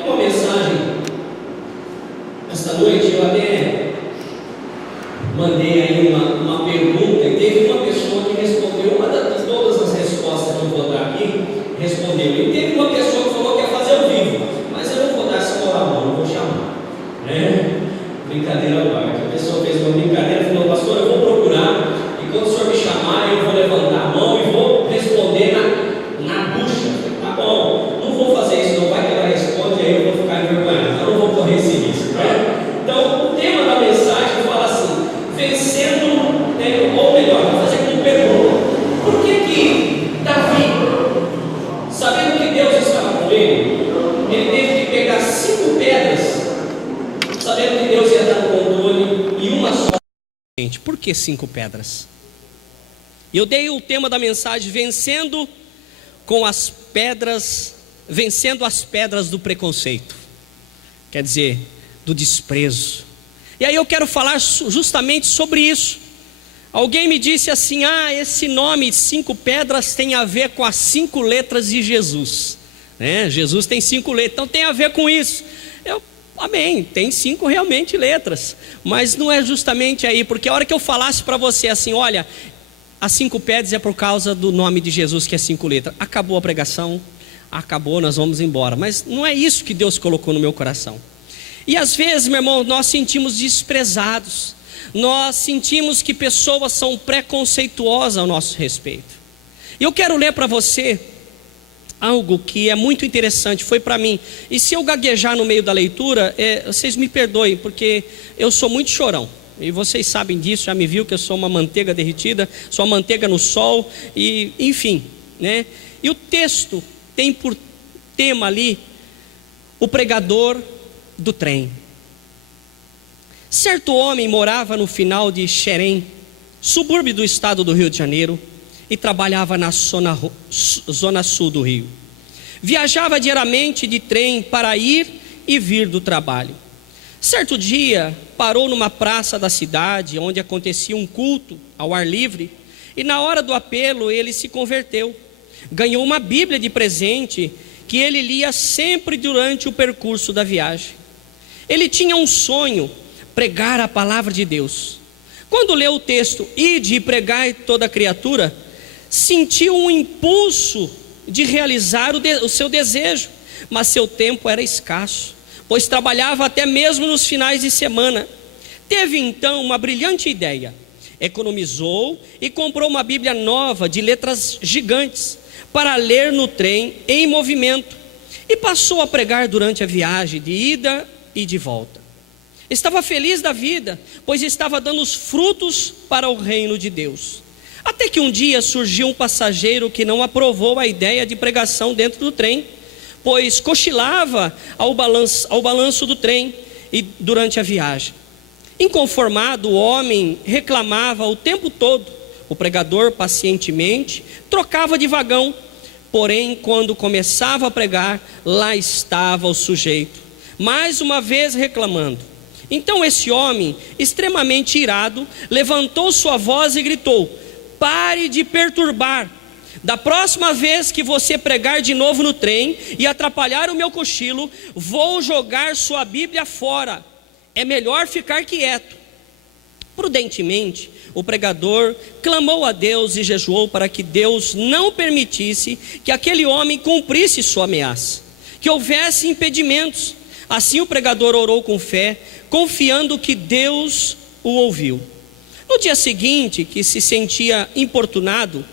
Tem uma mensagem esta noite, eu até mandei aí uma pergunta e teve uma pessoa que respondeu, uma de todas as respostas que eu vou dar aqui, respondeu. E teve uma pessoa que falou que ia fazer ao vivo, mas eu não vou dar essa moral não vou chamar, né? Brincadeira à parte. A pessoa fez uma brincadeira, falou: pastor, eu vou procurar, e quando o senhor me chamar, eu vou levantar a mão e vou responder na bucha. Tá bom, não vou fazer isso, não vai que ela responde, aí eu vou ficar envergonhado, eu não vou correr esse risco, né? Então, o tema da mensagem fala assim: vencendo, ou melhor, vou fazer como pergunta: por que Davi, sabendo que Deus estava com ele teve que pegar 5 pedras, sabendo que Deus ia dar no controle, e uma só? Gente, por que 5 pedras? E eu dei o tema da mensagem: vencendo as pedras do preconceito, quer dizer, do desprezo. E aí eu quero falar justamente sobre isso. Alguém me disse assim: esse nome 5 pedras tem a ver com as 5 letras de Jesus, né? Jesus tem 5 letras, então tem a ver com isso. Amém, tem 5 realmente letras, mas não é justamente aí, porque a hora que eu falasse para você assim: olha, as 5 pedras é por causa do nome de Jesus, que é 5 letras, acabou a pregação, acabou, nós vamos embora. Mas não é isso que Deus colocou no meu coração. E às vezes, meu irmão, nós sentimos desprezados, nós sentimos que pessoas são preconceituosas ao nosso respeito. E eu quero ler para você algo que é muito interessante, foi para mim. E se eu gaguejar no meio da leitura, vocês me perdoem, porque eu sou muito chorão. E vocês sabem disso, já me viu que eu sou uma manteiga derretida, sou uma manteiga no sol, e enfim, né? E o texto tem por tema ali o pregador do trem. Certo homem morava no final de Xerém, subúrbio do estado do Rio de Janeiro, e trabalhava na zona sul do Rio. Viajava diariamente de trem para ir e vir do trabalho. Certo dia, parou numa praça da cidade, onde acontecia um culto ao ar livre, e na hora do apelo ele se converteu. Ganhou uma Bíblia de presente, que ele lia sempre durante o percurso da viagem. Ele tinha um sonho: pregar a palavra de Deus. Quando leu o texto: ide e pregai toda criatura, sentiu um impulso de realizar o seu desejo, mas seu tempo era escasso, pois trabalhava até mesmo nos finais de semana. Teve então uma brilhante ideia, economizou e comprou uma Bíblia nova de letras gigantes, para ler no trem em movimento, e passou a pregar durante a viagem de ida e de volta. Estava feliz da vida, pois estava dando os frutos para o reino de Deus. Até que um dia surgiu um passageiro que não aprovou a ideia de pregação dentro do trem, pois cochilava ao balanço do trem e durante a viagem. Inconformado, o homem reclamava o tempo todo. O pregador pacientemente trocava de vagão, porém quando começava a pregar, lá estava o sujeito, mais uma vez reclamando. Então esse homem, extremamente irado, levantou sua voz e gritou: pare de perturbar. Da próxima vez que você pregar de novo no trem e atrapalhar o meu cochilo, vou jogar sua Bíblia fora. É melhor ficar quieto. Prudentemente, o pregador clamou a Deus e jejuou para que Deus não permitisse que aquele homem cumprisse sua ameaça, que houvesse impedimentos. Assim o pregador orou com fé, confiando que Deus o ouviu. No dia seguinte, o que se sentia importunado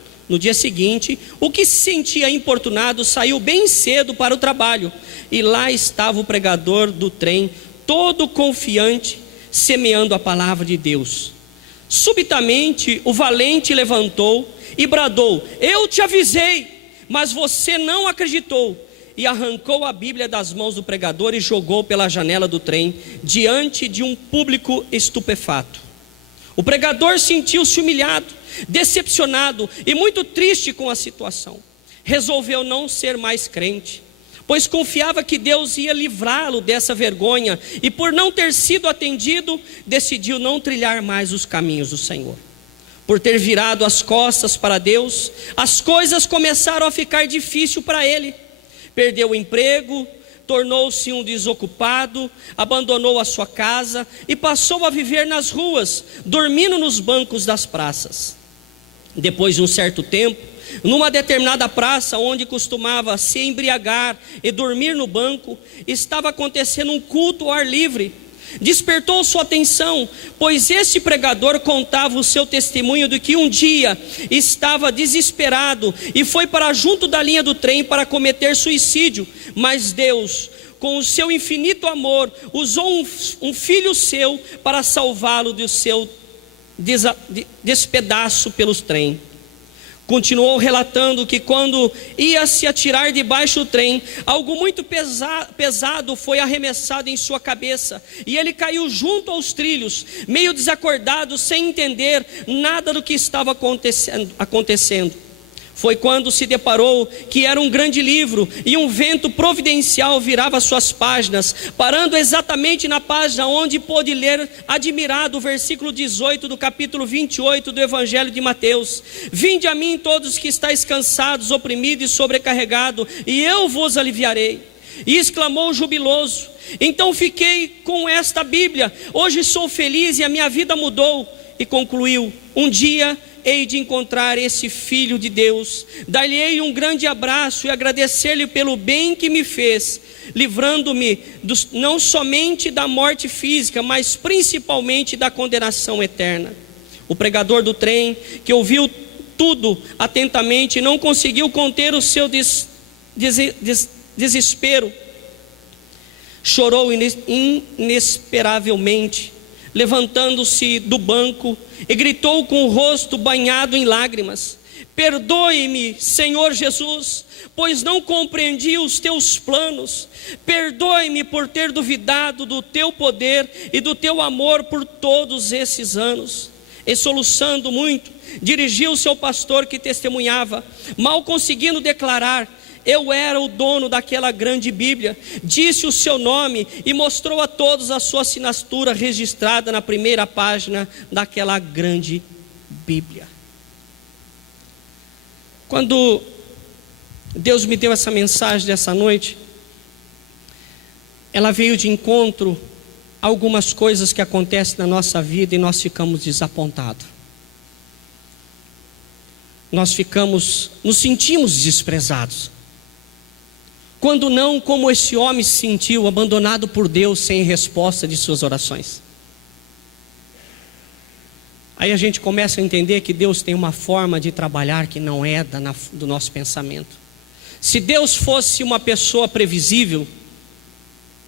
saiu bem cedo para o trabalho, e lá estava o pregador do trem, todo confiante, semeando a palavra de Deus. Subitamente o valente levantou e bradou: eu te avisei, mas você não acreditou. E arrancou a Bíblia das mãos do pregador e jogou pela janela do trem, diante de um público estupefato. O pregador sentiu-se humilhado, decepcionado e muito triste com a situação. Resolveu não ser mais crente, pois confiava que Deus ia livrá-lo dessa vergonha, e por não ter sido atendido, decidiu não trilhar mais os caminhos do Senhor. Por ter virado as costas para Deus, as coisas começaram a ficar difíceis para ele. Perdeu o emprego, tornou-se um desocupado, abandonou a sua casa e passou a viver nas ruas, dormindo nos bancos das praças. Depois de um certo tempo, numa determinada praça onde costumava se embriagar e dormir no banco, estava acontecendo um culto ao ar livre. Despertou sua atenção, pois esse pregador contava o seu testemunho de que um dia estava desesperado e foi para junto da linha do trem para cometer suicídio, mas Deus, com o seu infinito amor, usou um filho seu para salvá-lo do seu despedaço pelos trem. Continuou relatando que quando ia se atirar debaixo do trem, algo muito pesado foi arremessado em sua cabeça, e ele caiu junto aos trilhos, meio desacordado, sem entender nada do que estava acontecendo. Foi quando se deparou que era um grande livro, e um vento providencial virava suas páginas, parando exatamente na página onde pôde ler admirado o versículo 18 do capítulo 28 do Evangelho de Mateus: vinde a mim todos que estáis cansados, oprimidos e sobrecarregados, e eu vos aliviarei. E exclamou jubiloso: então fiquei com esta Bíblia, hoje sou feliz e a minha vida mudou. E concluiu: um dia hei de encontrar esse Filho de Deus, dar-lhe-ei um grande abraço e agradecer-lhe pelo bem que me fez, livrando-me não somente da morte física, mas principalmente da condenação eterna. O pregador do trem, que ouviu tudo atentamente, não conseguiu conter o seu desespero. Chorou inesperavelmente, levantando-se do banco, e gritou com o rosto banhado em lágrimas: perdoe-me, Senhor Jesus, pois não compreendi os teus planos. Perdoe-me por ter duvidado do teu poder e do teu amor por todos esses anos. E soluçando muito, dirigiu-se ao pastor que testemunhava, mal conseguindo declarar: eu era o dono daquela grande Bíblia. Disse o seu nome e mostrou a todos a sua assinatura registrada na primeira página daquela grande Bíblia. Quando Deus me deu essa mensagem dessa noite, ela veio de encontro a algumas coisas que acontecem na nossa vida e nós ficamos desapontados. Nós nos sentimos desprezados. Quando não, como esse homem se sentiu, abandonado por Deus, sem resposta de suas orações. Aí a gente começa a entender que Deus tem uma forma de trabalhar que não é do nosso pensamento. Se Deus fosse uma pessoa previsível,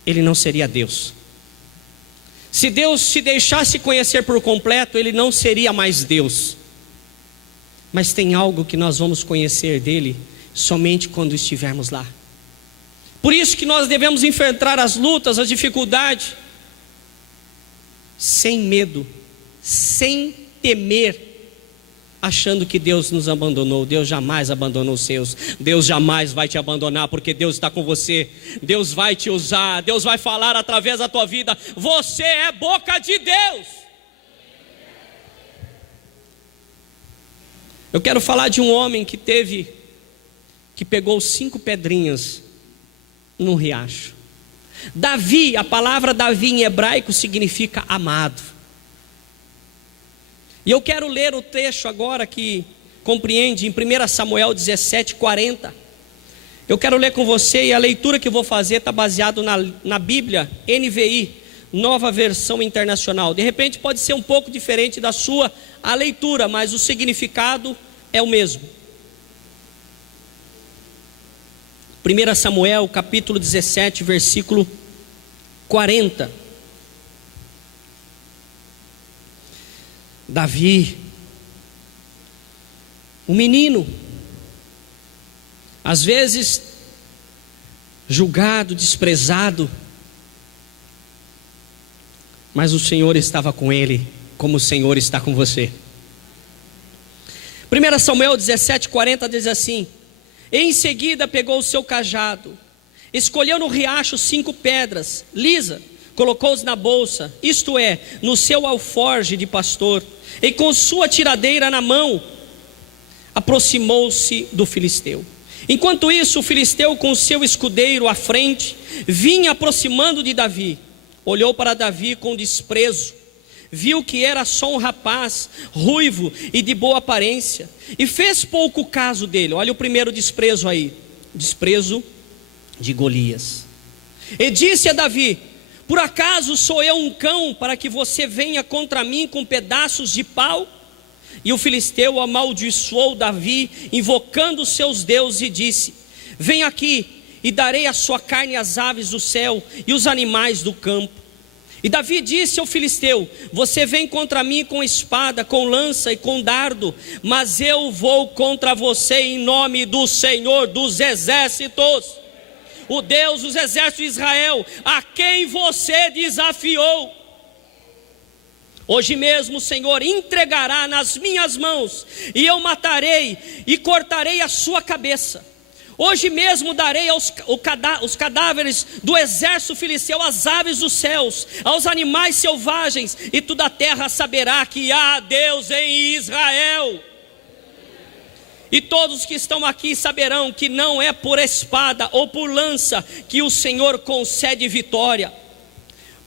Ele não seria Deus. Se Deus se deixasse conhecer por completo, Ele não seria mais Deus. Mas tem algo que nós vamos conhecer dEle somente quando estivermos lá. Por isso que nós devemos enfrentar as lutas, as dificuldades, sem medo, sem temer, achando que Deus nos abandonou. Deus jamais abandonou os seus. Deus jamais vai te abandonar, porque Deus está com você. Deus vai te usar, Deus vai falar através da tua vida. Você é boca de Deus. Eu quero falar de um homem que pegou 5 pedrinhas num riacho. Davi, a palavra Davi em hebraico significa amado. E eu quero ler o trecho agora que compreende em 1 Samuel 17:40. Eu quero ler com você, e a leitura que eu vou fazer está baseada na Bíblia NVI, Nova Versão Internacional. De repente pode ser um pouco diferente da sua a leitura, mas o significado é o mesmo. 1 Samuel capítulo 17, versículo 40. Davi, um menino, às vezes julgado, desprezado, mas o Senhor estava com ele, como o Senhor está com você. 1 Samuel 17:40 diz assim: em seguida pegou o seu cajado, escolheu no riacho 5 pedras lisas, colocou-os na bolsa, isto é, no seu alforje de pastor, e com sua tiradeira na mão, aproximou-se do filisteu. Enquanto isso, o filisteu com seu escudeiro à frente vinha aproximando de Davi. Olhou para Davi com desprezo, viu que era só um rapaz ruivo e de boa aparência, e fez pouco caso dele. Olha o primeiro desprezo aí, desprezo de Golias. E disse a Davi: por acaso sou eu um cão para que você venha contra mim com pedaços de pau? E o filisteu amaldiçoou Davi, invocando os seus deuses, e disse: vem aqui e darei a sua carne às aves do céu e os animais do campo. E Davi disse ao filisteu: você vem contra mim com espada, com lança e com dardo, mas eu vou contra você em nome do Senhor dos exércitos, o Deus dos exércitos de Israel, a quem você desafiou. Hoje mesmo o Senhor entregará nas minhas mãos, e eu matarei e cortarei a sua cabeça. Hoje mesmo darei os cadáveres do exército filisteu às aves dos céus, aos animais selvagens, e toda a terra saberá que há Deus em Israel. E todos que estão aqui saberão que não é por espada ou por lança que o Senhor concede vitória,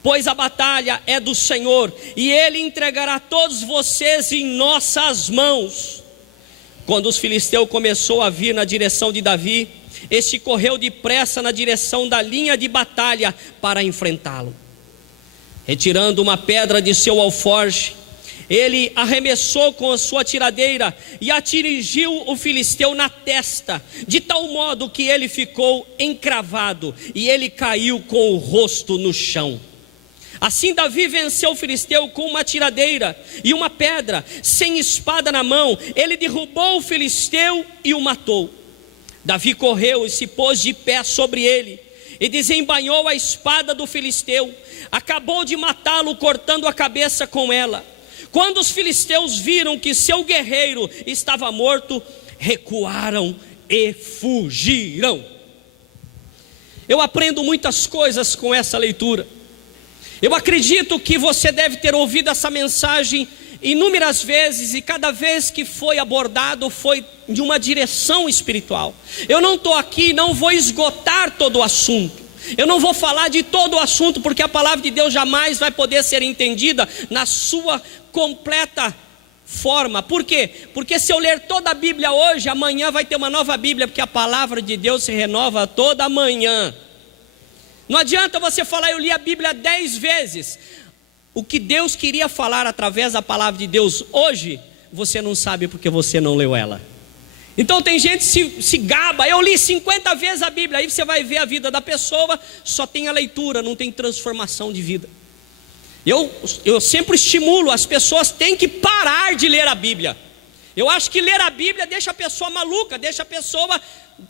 pois a batalha é do Senhor, e Ele entregará todos vocês em nossas mãos. Quando os filisteus começou a vir na direção de Davi, este correu depressa na direção da linha de batalha para enfrentá-lo. Retirando uma pedra de seu alforje, ele arremessou com a sua tiradeira e atingiu o filisteu na testa, de tal modo que ele ficou encravado e ele caiu com o rosto no chão. Assim Davi venceu o filisteu com uma tiradeira e uma pedra, sem espada na mão. Ele derrubou o filisteu e o matou. Davi correu e se pôs de pé sobre ele, e desembainhou a espada do filisteu. Acabou de matá-lo, cortando a cabeça com ela. Quando os filisteus viram que seu guerreiro estava morto, recuaram e fugiram. Eu aprendo muitas coisas com essa leitura. Eu acredito que você deve ter ouvido essa mensagem inúmeras vezes, e cada vez que foi abordado foi de uma direção espiritual. Eu não estou aqui, não vou esgotar todo o assunto. Eu não vou falar de todo o assunto, porque a palavra de Deus jamais vai poder ser entendida na sua completa forma. Por quê? Porque se eu ler toda a Bíblia hoje, amanhã vai ter uma nova Bíblia, porque a palavra de Deus se renova toda manhã. Não adianta você falar: eu li a Bíblia 10 vezes. O que Deus queria falar através da palavra de Deus hoje, você não sabe porque você não leu ela. Então tem gente que se gaba: eu li 50 vezes a Bíblia. Aí você vai ver a vida da pessoa, só tem a leitura, não tem transformação de vida. Eu sempre estimulo, as pessoas têm que parar de ler a Bíblia. Eu acho que ler a Bíblia deixa a pessoa maluca, deixa a pessoa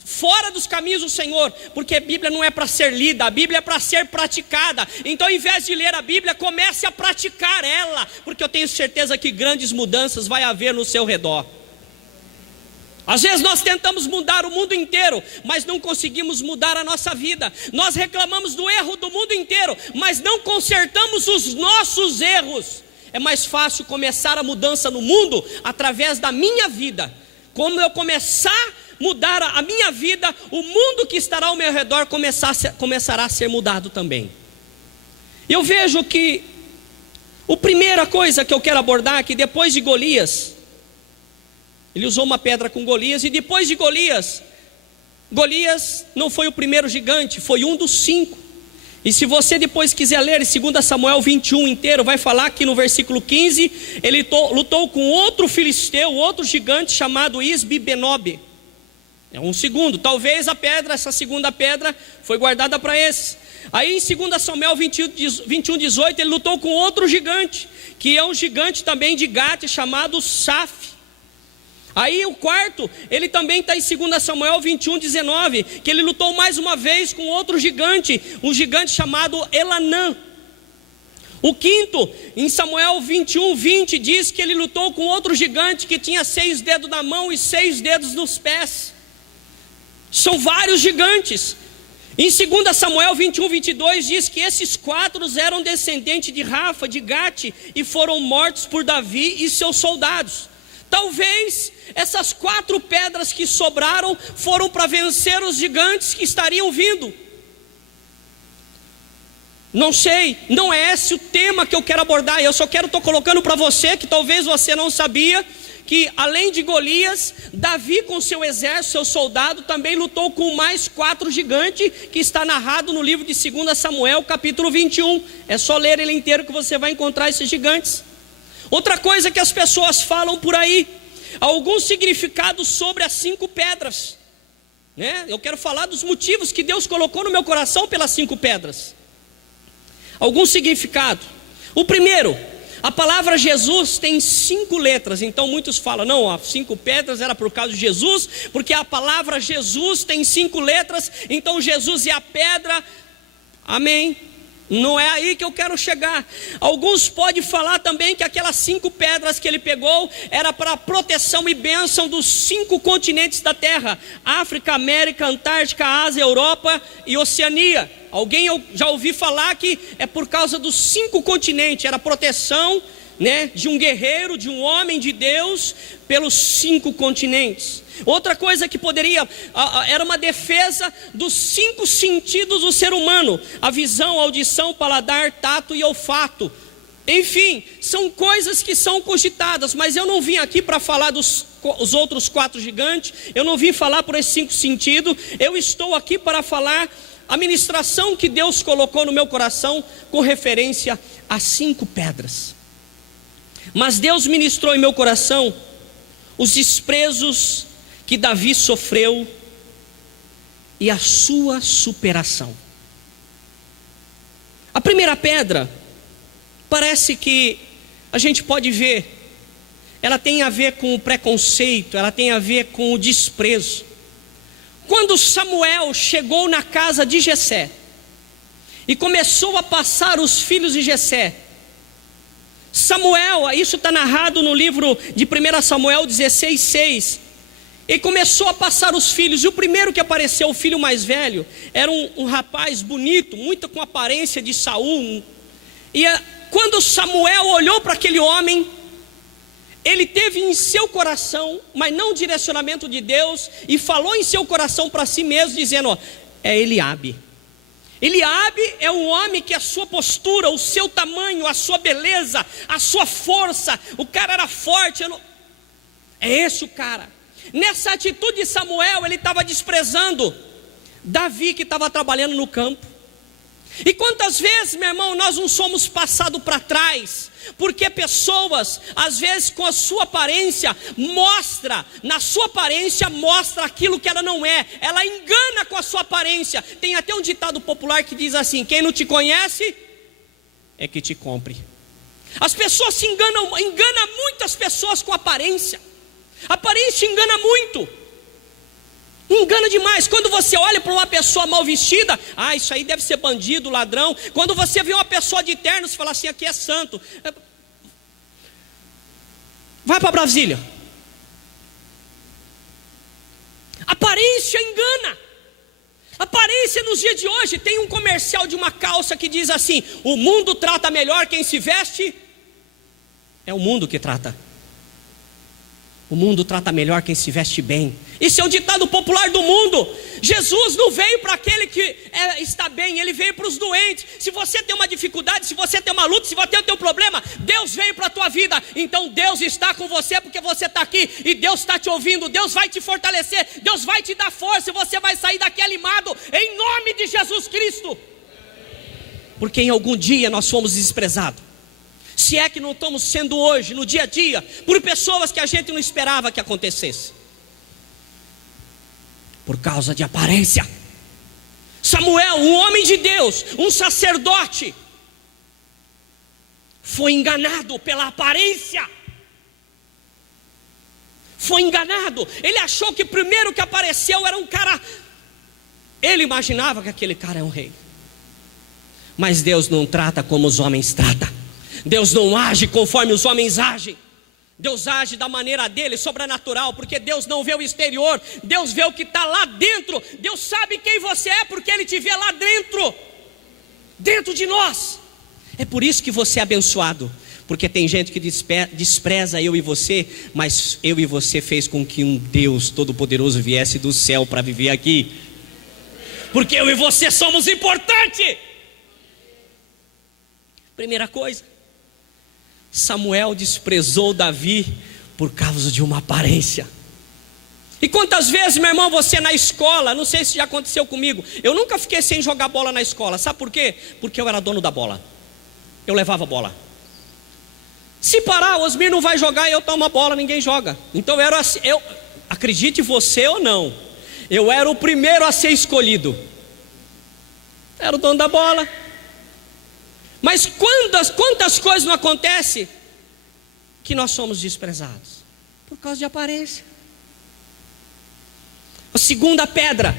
fora dos caminhos do Senhor, porque a Bíblia não é para ser lida, a Bíblia é para ser praticada. Então, ao invés de ler a Bíblia, comece a praticar ela, porque eu tenho certeza que grandes mudanças vai haver no seu redor. Às vezes nós tentamos mudar o mundo inteiro, mas não conseguimos mudar a nossa vida. Nós reclamamos do erro do mundo inteiro, mas não consertamos os nossos erros. É mais fácil começar a mudança no mundo através da minha vida. Quando eu começar a mudar a minha vida, o mundo que estará ao meu redor começará a ser mudado também. Eu vejo que a primeira coisa que eu quero abordar é que depois de Golias, ele usou uma pedra com Golias, e depois de Golias não foi o primeiro gigante, foi um dos 5. E se você depois quiser ler em 2 Samuel 21 inteiro, vai falar que no versículo 15, ele lutou com outro filisteu, outro gigante chamado Isbi-Benob. É um segundo, talvez essa segunda pedra foi guardada para esse. Aí em 2 Samuel 21, 18, ele lutou com outro gigante, que é um gigante também de Gate, chamado Saf. Aí o quarto, ele também está em 2 Samuel 21, 19, que ele lutou mais uma vez com outro gigante, um gigante chamado Elanã. O quinto, em Samuel 21, 20, diz que ele lutou com outro gigante que tinha 6 dedos na mão e 6 dedos nos pés. São vários gigantes. Em 2 Samuel 21, 22 diz que esses 4 eram descendentes de Rafa, de Gate, e foram mortos por Davi e seus soldados. Talvez essas 4 pedras que sobraram foram para vencer os gigantes que estariam vindo. Não sei, não é esse o tema que eu quero abordar. Eu só estou colocando para você, que talvez você não sabia, que além de Golias, Davi com seu exército, seu soldado, também lutou com mais 4 gigantes, que está narrado no livro de 2 Samuel, capítulo 21. É só ler ele inteiro que você vai encontrar esses gigantes. Outra coisa que as pessoas falam por aí, alguns significados sobre as 5 pedras, né? Eu quero falar dos motivos que Deus colocou no meu coração pelas 5 pedras. Algum significado. O primeiro, a palavra Jesus tem 5 letras. Então muitos falam, não, as 5 pedras era por causa de Jesus, porque a palavra Jesus tem 5 letras, então Jesus é a pedra. Amém. Não é aí que eu quero chegar. Alguns podem falar também que aquelas 5 pedras que ele pegou era para proteção e bênção dos 5 continentes da terra: África, América, Antártica, Ásia, Europa e Oceania. Alguém eu já ouvi falar que é por causa dos 5 continentes, era proteção, né, de um guerreiro, de um homem de Deus, pelos 5 continentes. Outra coisa que poderia, era uma defesa dos 5 sentidos do ser humano: a visão, a audição, paladar, tato e olfato. Enfim, são coisas que são cogitadas, mas eu não vim aqui para falar dos os outros 4 gigantes, eu não vim falar por esses 5 sentidos, eu estou aqui para falar a ministração que Deus colocou no meu coração com referência às 5 pedras. Mas Deus ministrou em meu coração os desprezos que Davi sofreu e a sua superação. A primeira pedra, parece que a gente pode ver, ela tem a ver com o preconceito, ela tem a ver com o desprezo. Quando Samuel chegou na casa de Jessé e começou a passar os filhos de Jessé, Samuel, isso está narrado no livro de 1 Samuel 16:6. Ele começou a passar os filhos, e o primeiro que apareceu, o filho mais velho, era um rapaz bonito, muito com aparência de Saul. E quando Samuel olhou para aquele homem, ele teve em seu coração, mas não direcionamento de Deus, e falou em seu coração para si mesmo, dizendo: ó, é Eliabe. Eliabe é um homem que a sua postura, o seu tamanho, a sua beleza, a sua força, o cara era forte. É esse o cara. Nessa atitude de Samuel, ele estava desprezando Davi, que estava trabalhando no campo. E quantas vezes, meu irmão, nós não somos passados para trás, porque pessoas, às vezes com a sua aparência, mostra aquilo que ela não é, ela engana com a sua aparência. Tem até um ditado popular que diz assim: quem não te conhece, é que te compre. As pessoas se enganam muitas pessoas com aparência. Aparência engana muito, engana demais. Quando você olha para uma pessoa mal vestida, isso aí deve ser bandido, ladrão. Quando você vê uma pessoa de terno, você fala assim: aqui é santo. Vai para Brasília. Aparência engana. Aparência nos dias de hoje. Tem um comercial de uma calça que diz assim: o mundo trata melhor quem se veste. É o mundo que trata. O mundo trata melhor quem se veste bem. Isso é um ditado popular do mundo. Jesus não veio para aquele que está bem, ele veio para os doentes. Se você tem uma dificuldade, se você tem uma luta, se você tem o teu problema, Deus veio para a tua vida. Então Deus está com você porque você está aqui, e Deus está te ouvindo. Deus vai te fortalecer, Deus vai te dar força, e você vai sair daqui animado, em nome de Jesus Cristo. Porque em algum dia nós fomos desprezados. Se é que não estamos sendo hoje, no dia a dia, por pessoas que a gente não esperava que acontecesse, por causa de aparência. Samuel, um homem de Deus, um sacerdote, foi enganado pela aparência. Foi enganado. Ele achou que o primeiro que apareceu era um cara. Ele imaginava que aquele cara é um rei. Mas Deus não trata como os homens tratam. Deus não age conforme os homens agem. Deus age da maneira dele, sobrenatural, porque Deus não vê o exterior, Deus vê o que está lá dentro. Deus sabe quem você é, porque Ele te vê lá dentro de nós. É por isso que você é abençoado, Porque tem gente que despreza eu e você, mas eu e você fez com que um Deus Todo-Poderoso viesse do céu para viver aqui. Porque eu e você somos importantes. Primeira coisa, Samuel desprezou Davi por causa de uma aparência. E quantas vezes, meu irmão, você na escola, não sei se já aconteceu comigo, eu nunca fiquei sem jogar bola na escola. Sabe por quê? Porque eu era dono da bola. Eu levava a bola. Se parar, o Osmir não vai jogar e eu tomo a bola, ninguém joga. Então eu era assim, acredite você ou não, eu era o primeiro a ser escolhido. Era o dono da bola. Mas quantas coisas não acontecem que nós somos desprezados? Por causa de aparência. A segunda pedra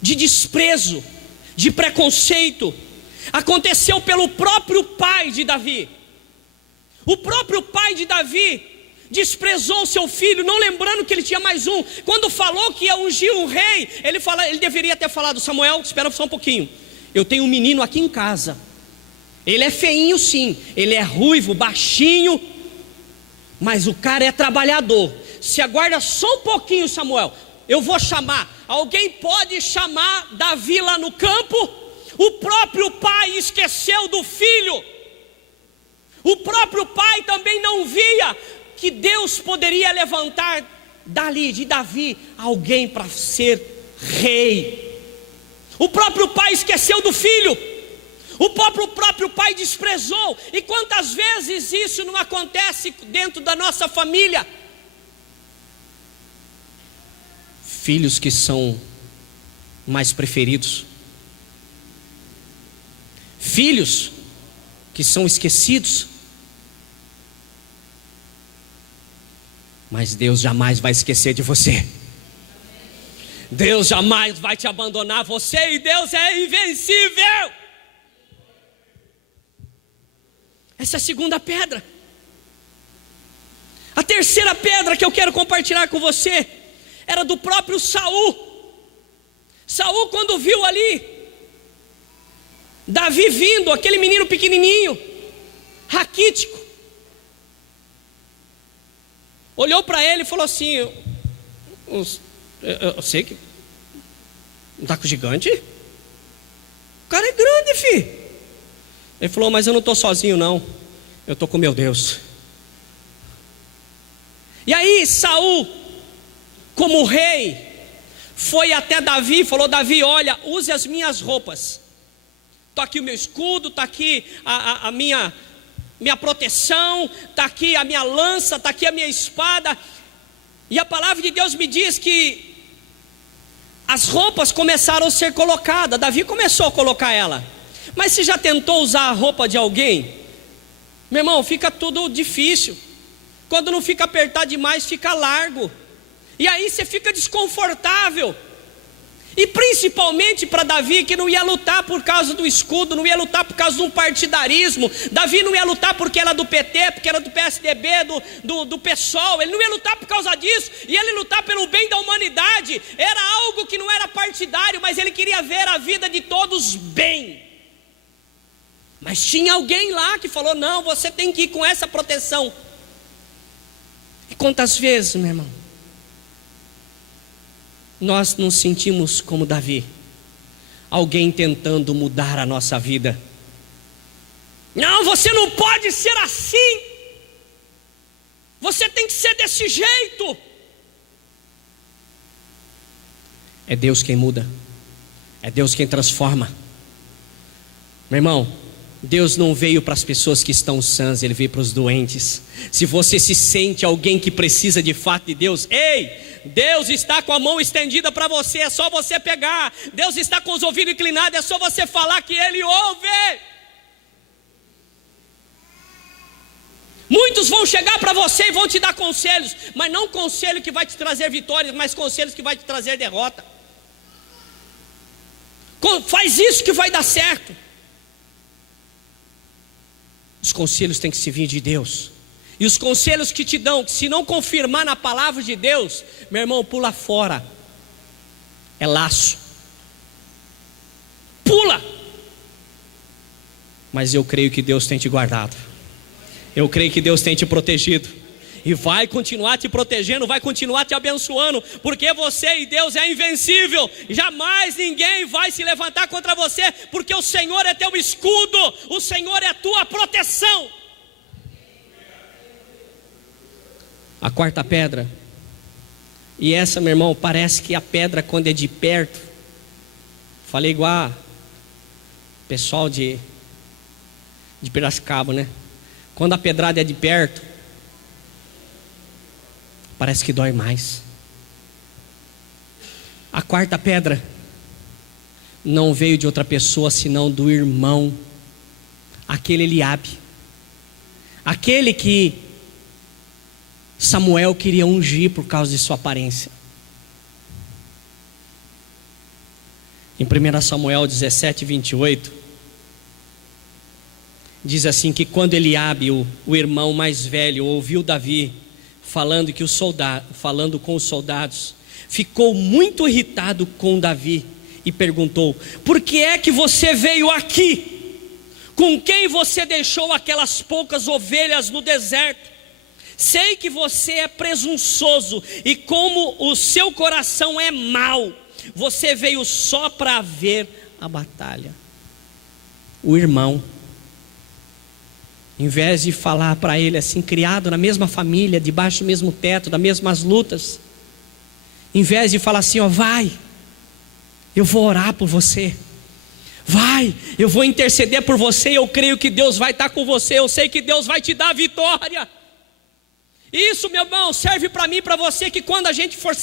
de desprezo, de preconceito, aconteceu pelo próprio pai de Davi. O próprio pai de Davi desprezou seu filho, não lembrando que ele tinha mais um. Quando falou que ia ungir um rei, ele deveria ter falado: Samuel, espera só um pouquinho, eu tenho um menino aqui em casa. Ele é feinho sim, ele é ruivo, baixinho, mas o cara é trabalhador. Se aguarda só um pouquinho, Samuel, eu vou chamar. Alguém pode chamar Davi lá no campo? O próprio pai esqueceu do filho. O próprio pai também não via que Deus poderia levantar dali, de Davi, alguém para ser rei. O próprio pai esqueceu do filho. O próprio pai desprezou. E quantas vezes isso não acontece dentro da nossa família? Filhos que são mais preferidos, filhos que são esquecidos. Mas Deus jamais vai esquecer de você. Deus jamais vai te abandonar. Você e Deus é invencível. Essa é a segunda pedra. A terceira pedra que eu quero compartilhar com você era do próprio Saul. Saul, quando viu ali Davi vindo, aquele menino pequenininho, raquítico, olhou para ele e falou assim: eu sei que não está com gigante? O cara é grande, filho. Ele falou: mas eu não estou sozinho não, eu estou com meu Deus. E aí Saul, como rei, foi até Davi e falou: Davi, olha, use as minhas roupas. Está aqui o meu escudo, está aqui a minha proteção, está aqui a minha lança, está aqui a minha espada. E a palavra de Deus me diz que as roupas começaram a ser colocadas. Davi começou a colocar ela. Mas você já tentou usar a roupa de alguém? Meu irmão, fica tudo difícil. Quando não fica apertado demais, fica largo. E aí você fica desconfortável. E principalmente para Davi, que não ia lutar por causa do escudo, não ia lutar por causa de um partidarismo. Davi não ia lutar porque era do PT, porque era do PSDB, do PSOL. Ele não ia lutar por causa disso. E ele lutar pelo bem da humanidade. Era algo que não era partidário, mas ele queria ver a vida de todos bem. Mas tinha alguém lá que falou: não, você tem que ir com essa proteção. E quantas vezes, meu irmão, nós nos sentimos como Davi, alguém tentando mudar a nossa vida. Não, você não pode ser assim, você tem que ser desse jeito. É Deus quem muda, é Deus quem transforma. Meu irmão, Deus não veio para as pessoas que estão sãs, Ele veio para os doentes. Se você se sente alguém que precisa de fato de Deus, ei, Deus está com a mão estendida para você, é só você pegar. Deus está com os ouvidos inclinados, é só você falar que Ele ouve. Muitos vão chegar para você e vão te dar conselhos, mas não conselho que vai te trazer vitórias, mas conselhos que vai te trazer derrota. Faz isso que vai dar certo. Os conselhos têm que se vir de Deus. E os conselhos que te dão, se não confirmar na palavra de Deus, meu irmão, pula fora. É laço. Pula. Mas eu creio que Deus tem te guardado. Eu creio que Deus tem te protegido. E vai continuar te protegendo, vai continuar te abençoando, porque você e Deus é invencível. Jamais ninguém vai se levantar contra você, porque o Senhor é teu escudo, o Senhor é a tua proteção. A quarta pedra, e essa, meu irmão, parece que a pedra, quando é de perto, falei igual a pessoal de Piracicaba, né? Quando a pedrada é de perto, parece que dói mais. A quarta pedra não veio de outra pessoa senão do irmão, aquele Eliabe, aquele que Samuel queria ungir por causa de sua aparência. Em 1 Samuel 17, 28, diz assim que quando Eliabe, o irmão mais velho, ouviu Davi falando com os soldados, ficou muito irritado com Davi e perguntou: por que é que você veio aqui? Com quem você deixou aquelas poucas ovelhas no deserto? Sei que você é presunçoso e como o seu coração é mau, você veio só para ver a batalha. O irmão, em vez de falar para ele assim, criado na mesma família, debaixo do mesmo teto, das mesmas lutas, em vez de falar assim, ó, vai, eu vou orar por você, vai, eu vou interceder por você, eu creio que Deus vai estar com você, eu sei que Deus vai te dar a vitória. Isso, meu irmão, serve para mim e para você, que quando a gente for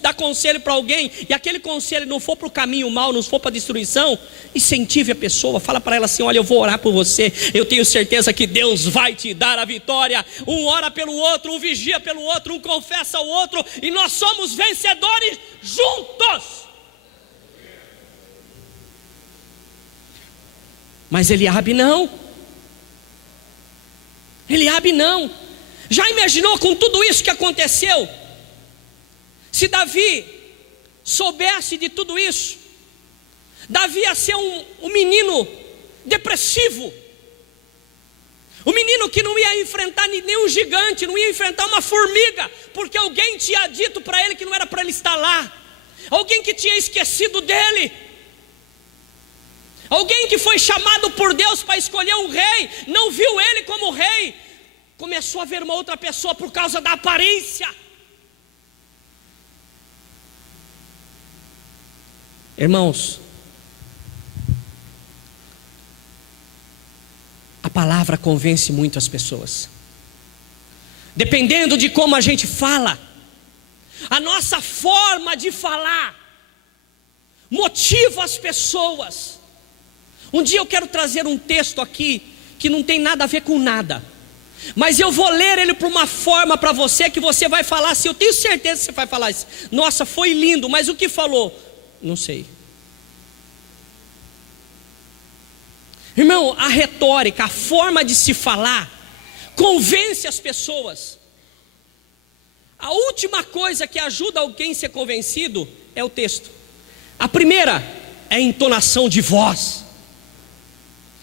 dar conselho para alguém, e aquele conselho não for para o caminho mal, não for para a destruição, incentive a pessoa, fala para ela assim, olha, eu vou orar por você, eu tenho certeza que Deus vai te dar a vitória. Um ora pelo outro, um vigia pelo outro, um confessa ao outro, e nós somos vencedores juntos. Mas Eliabe não. Já imaginou com tudo isso que aconteceu? Se Davi soubesse de tudo isso, Davi ia ser um menino depressivo, um menino que não ia enfrentar nenhum gigante, não ia enfrentar uma formiga, porque alguém tinha dito para ele que não era para ele estar lá, alguém que tinha esquecido dele, alguém que foi chamado por Deus para escolher um rei, não viu ele como rei, começou a ver uma outra pessoa por causa da aparência. Irmãos, a palavra convence muito as pessoas. Dependendo de como a gente fala, a nossa forma de falar motiva as pessoas. Um dia eu quero trazer um texto aqui que não tem nada a ver com nada, mas eu vou ler ele por uma forma para você, que você vai falar assim, eu tenho certeza que você vai falar isso, nossa, foi lindo, mas o que falou? Não sei. Irmão, a retórica, a forma de se falar, convence as pessoas. A última coisa que ajuda alguém a ser convencido é o texto. A primeira é a entonação de voz.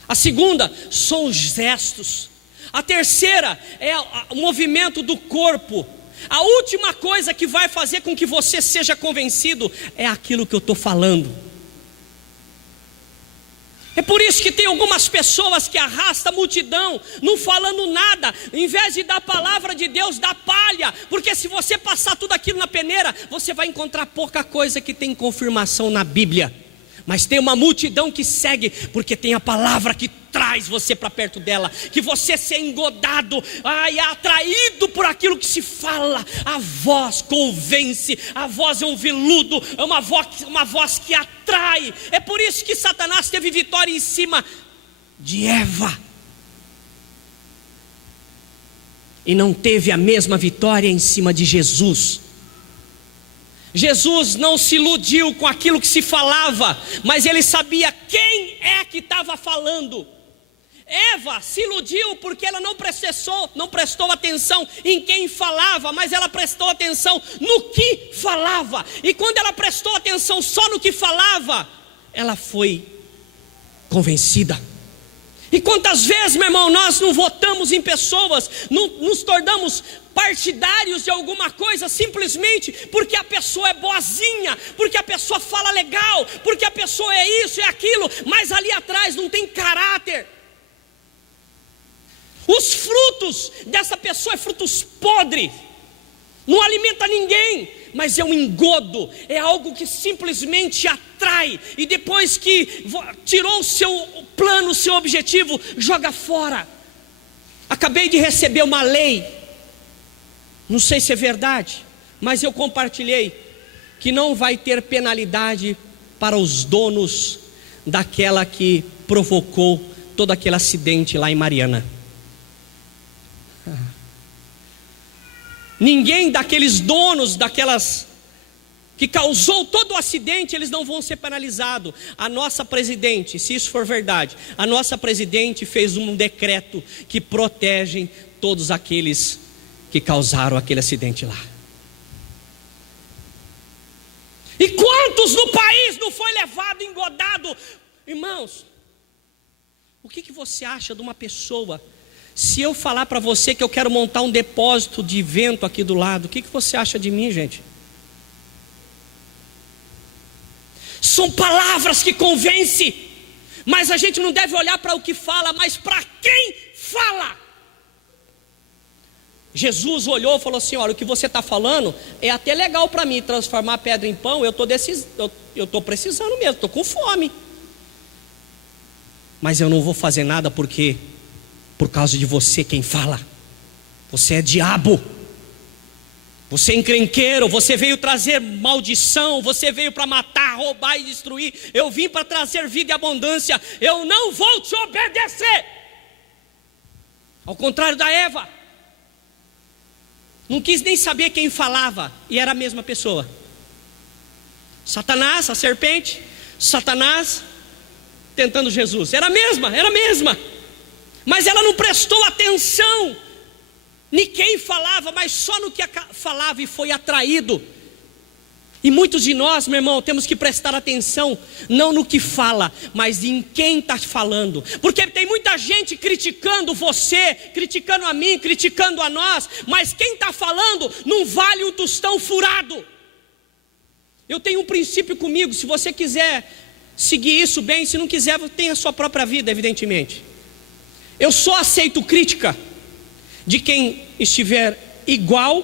A segunda são os gestos. A terceira é o movimento do corpo. A última coisa que vai fazer com que você seja convencido é aquilo que eu estou falando. É por isso que tem algumas pessoas que arrastam a multidão, não falando nada, em vez de dar a palavra de Deus, dá palha, porque se você passar tudo aquilo na peneira, você vai encontrar pouca coisa que tem confirmação na Bíblia. Mas tem uma multidão que segue, porque tem a palavra que traz você para perto dela, que você se engodado, atraído por aquilo que se fala. A voz convence, a voz é um veludo, é uma voz que atrai. É por isso que Satanás teve vitória em cima de Eva, e não teve a mesma vitória em cima de Jesus. Jesus não se iludiu com aquilo que se falava, mas ele sabia quem é que estava falando. Eva se iludiu porque ela não prestou atenção em quem falava, mas ela prestou atenção no que falava. E quando ela prestou atenção só no que falava, ela foi convencida. E quantas vezes, meu irmão, nós não votamos em pessoas, não nos tornamos partidários de alguma coisa simplesmente porque a pessoa é boazinha, porque a pessoa fala legal, porque a pessoa é isso e aquilo, mas ali atrás não tem caráter. Os frutos dessa pessoa é frutos podres, não alimenta ninguém, mas é um engodo, é algo que simplesmente atrai, e depois que tirou o seu plano, o seu objetivo, joga fora. Acabei de receber uma lei, não sei se é verdade, mas eu compartilhei, que não vai ter penalidade para os donos daquela que provocou todo aquele acidente lá em Mariana. Ninguém daqueles donos, daquelas que causou todo o acidente, eles não vão ser penalizados. A nossa presidente, se isso for verdade, a nossa presidente fez um decreto que protege todos aqueles que causaram aquele acidente lá. E quantos no país não foi levado, engodado? Irmãos, o que você acha de uma pessoa? Se eu falar para você que eu quero montar um depósito de vento aqui do lado, o que você acha de mim, gente? São palavras que convencem, mas a gente não deve olhar para o que fala, mas para quem fala. Jesus olhou e falou assim: olha, o que você está falando é até legal para mim, transformar pedra em pão, eu estou precisando mesmo, estou com fome, mas eu não vou fazer nada porque... por causa de você, quem fala, você é diabo, você é encrenqueiro, você veio trazer maldição, você veio para matar, roubar e destruir. Eu vim para trazer vida e abundância, eu não vou te obedecer. Ao contrário da Eva, não quis nem saber quem falava, e era a mesma pessoa. Satanás, a serpente, Satanás tentando Jesus, era a mesma. Mas ela não prestou atenção em quem falava, mas só no que falava, e foi atraído. E muitos de nós, meu irmão, temos que prestar atenção, não no que fala, mas em quem está falando. Porque tem muita gente criticando você, criticando a mim, criticando a nós, mas quem está falando não vale um tostão furado. Eu tenho um princípio comigo, se você quiser seguir isso bem, se não quiser, tem a sua própria vida, evidentemente. Eu só aceito crítica de quem estiver igual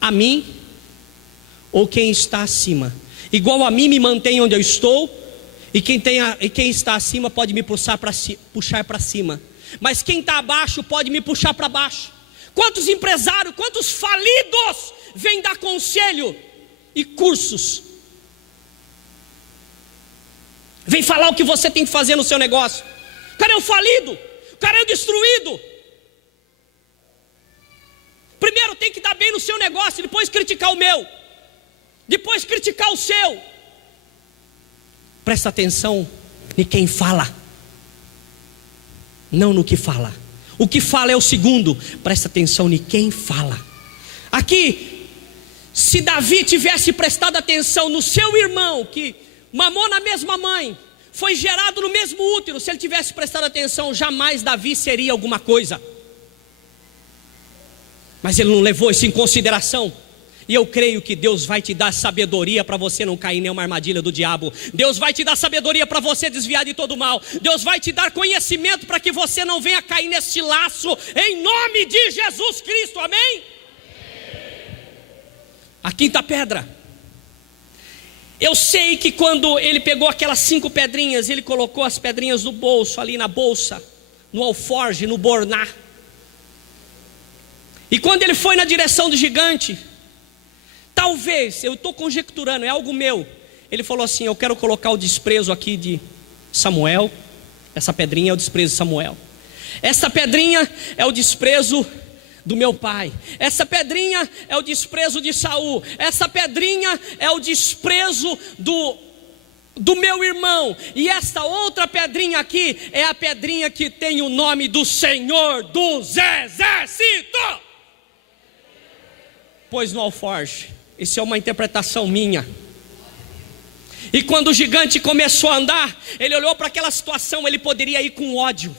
a mim ou quem está acima. Igual a mim me mantém onde eu estou, e quem está acima pode me puxar para cima. Mas quem está abaixo pode me puxar para baixo. Quantos empresários, quantos falidos vêm dar conselho e cursos? Vem falar o que você tem que fazer no seu negócio. Cadê o falido? Cara, é destruído. Primeiro tem que dar bem no seu negócio, depois criticar o meu, depois criticar o seu. Presta atenção em quem fala, não no que fala. O que fala é o segundo. Presta atenção em quem fala. Aqui, se Davi tivesse prestado atenção no seu irmão, que mamou na mesma mãe, foi gerado no mesmo útero, se ele tivesse prestado atenção, jamais Davi seria alguma coisa. Mas ele não levou isso em consideração. E eu creio que Deus vai te dar sabedoria para você não cair em nenhuma armadilha do diabo. Deus vai te dar sabedoria para você desviar de todo mal. Deus vai te dar conhecimento para que você não venha cair nesse laço, em nome de Jesus Cristo, amém? A quinta pedra. Eu sei que quando ele pegou aquelas 5 pedrinhas, ele colocou as pedrinhas no bolso, ali na bolsa, no alforje, no borná. E quando ele foi na direção do gigante, talvez, eu estou conjecturando, é algo meu, ele falou assim: eu quero colocar o desprezo aqui de Samuel. Essa pedrinha é o desprezo de Samuel. Essa pedrinha é o desprezo do meu pai. Essa pedrinha é o desprezo de Saul. Essa pedrinha é o desprezo do meu irmão. E esta outra pedrinha aqui é a pedrinha que tem o nome do Senhor dos Exércitos. Pois no alforje. Isso é uma interpretação minha. E quando o gigante começou a andar, ele olhou para aquela situação. Ele poderia ir com ódio,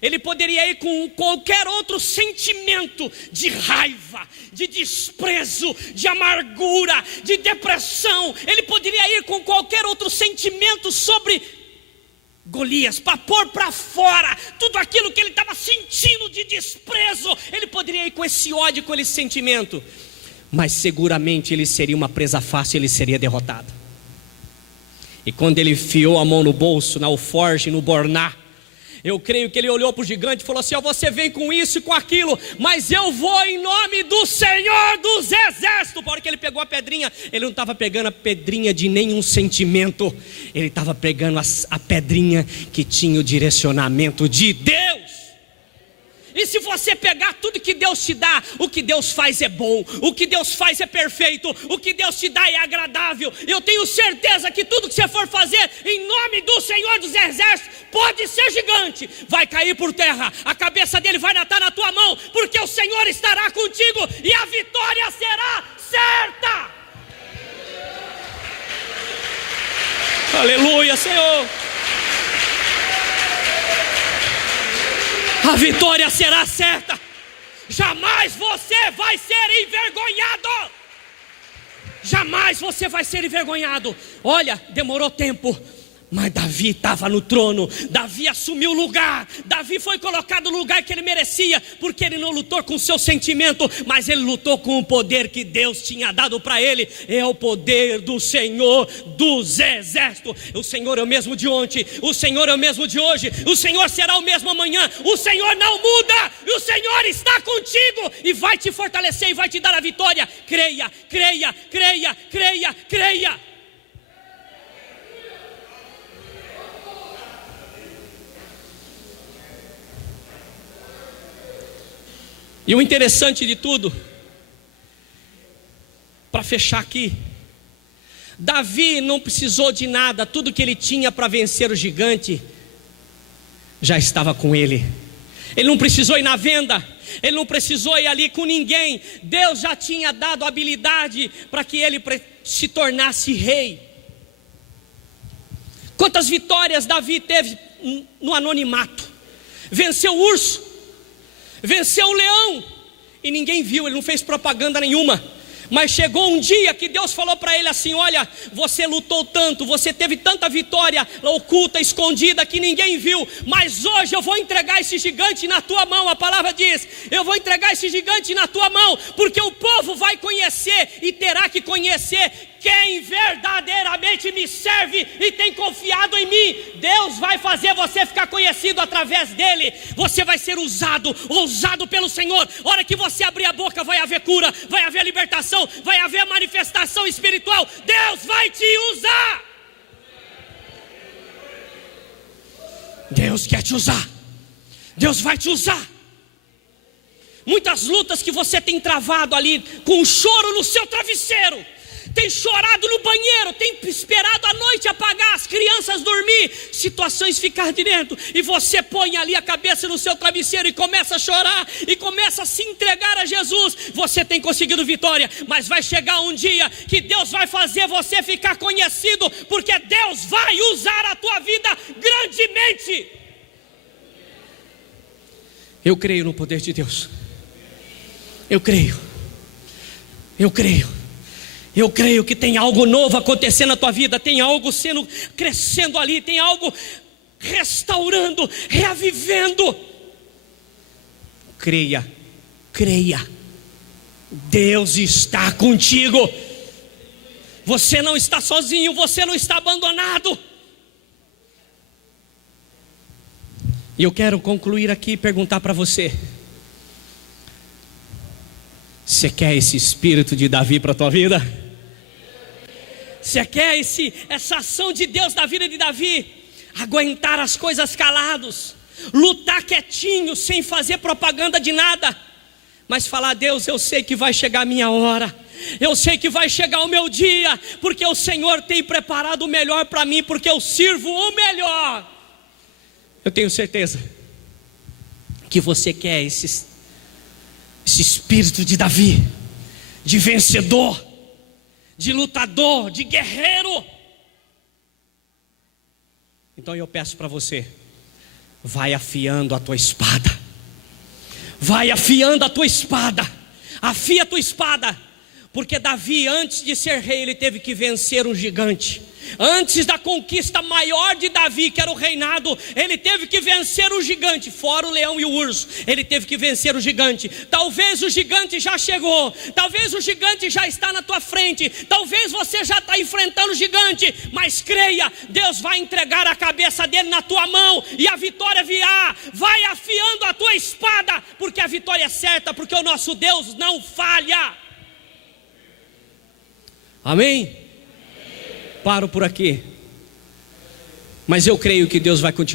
Ele poderia ir com qualquer outro sentimento de raiva, de desprezo, de amargura, de depressão. Ele poderia ir com qualquer outro sentimento sobre Golias, para pôr para fora tudo aquilo que ele estava sentindo de desprezo. Ele poderia ir com esse ódio, com esse sentimento, mas seguramente ele seria uma presa fácil, ele seria derrotado. E quando ele enfiou a mão no bolso, na alforge, no borná, eu creio que ele olhou para o gigante e falou assim: você vem com isso e com aquilo, mas eu vou em nome do Senhor dos Exércitos. Por hora que ele pegou a pedrinha, ele não estava pegando a pedrinha de nenhum sentimento, ele estava pegando a pedrinha que tinha o direcionamento de Deus. E se você pegar tudo que Deus te dá, o que Deus faz é bom, o que Deus faz é perfeito, o que Deus te dá é agradável. Eu tenho certeza que tudo que você for fazer em nome do Senhor dos Exércitos, pode ser gigante, vai cair por terra, a cabeça dele vai estar na tua mão, porque o Senhor estará contigo e a vitória será certa. Aleluia, Senhor. A vitória será certa. Jamais você vai ser envergonhado. Jamais você vai ser envergonhado. Olha, demorou tempo, mas Davi estava no trono. Davi assumiu o lugar. Davi foi colocado no lugar que ele merecia, porque ele não lutou com o seu sentimento, mas ele lutou com o poder que Deus tinha dado para ele. É o poder do Senhor dos Exércitos. O Senhor é o mesmo de ontem, o Senhor é o mesmo de hoje, o Senhor será o mesmo amanhã. O Senhor não muda, e o Senhor está contigo e vai te fortalecer e vai te dar a vitória. Creia, creia, creia, creia, creia. E o interessante de tudo, para fechar aqui, Davi não precisou de nada, tudo que ele tinha para vencer o gigante já estava com ele. Ele não precisou ir na venda, ele não precisou ir ali com ninguém. Deus já tinha dado habilidade para que ele se tornasse rei. Quantas vitórias Davi teve no anonimato? Venceu o urso, venceu o leão, e ninguém viu, ele não fez propaganda nenhuma. Mas chegou um dia que Deus falou para ele assim: olha, você lutou tanto, você teve tanta vitória oculta, escondida, que ninguém viu, mas hoje eu vou entregar esse gigante na tua mão. A palavra diz: eu vou entregar esse gigante na tua mão, porque o povo vai conhecer e terá que conhecer quem verdadeiramente me serve e tem confiado em mim. Deus vai fazer você ficar conhecido através dele. Você vai ser usado pelo Senhor. A hora que você abrir a boca, vai haver cura, vai haver libertação, vai haver manifestação espiritual. Deus vai te usar. Deus quer te usar. Deus vai te usar. Muitas lutas que você tem travado ali, com um choro no seu travesseiro, tem chorado no banheiro, tem esperado a noite apagar, as crianças dormir, situações ficar de dentro, e você põe ali a cabeça no seu travesseiro e começa a chorar, e começa a se entregar a Jesus. Você tem conseguido vitória, mas vai chegar um dia que Deus vai fazer você ficar conhecido, porque Deus vai usar a tua vida grandemente. Eu creio no poder de Deus. Eu creio que tem algo novo acontecendo na tua vida, tem algo crescendo ali, tem algo restaurando, reavivendo. Creia, Deus está contigo. Você não está sozinho, você não está abandonado. E eu quero concluir aqui e perguntar para você: você quer esse espírito de Davi para a tua vida? Você quer essa ação de Deus na vida de Davi? Aguentar as coisas calados, lutar quietinho, sem fazer propaganda de nada, mas falar: Deus, eu sei que vai chegar a minha hora, eu sei que vai chegar o meu dia, porque o Senhor tem preparado o melhor para mim, porque eu sirvo o melhor. Eu tenho certeza que você quer esse espírito de Davi, de vencedor, de lutador, de guerreiro. Então eu peço para você, vai afiando a tua espada. Vai afiando a tua espada. Afia a tua espada. Porque Davi, antes de ser rei, ele teve que vencer um gigante. Antes da conquista maior de Davi, que era o reinado, ele teve que vencer o gigante. Fora o leão e o urso, ele teve que vencer o gigante. Talvez o gigante já chegou, talvez o gigante já está na tua frente, talvez você já está enfrentando o gigante, mas creia, Deus vai entregar a cabeça dele na tua mão, e a vitória virá. Vai afiando a tua espada, porque a vitória é certa, porque o nosso Deus não falha. Amém? Paro por aqui, mas eu creio que Deus vai continuar.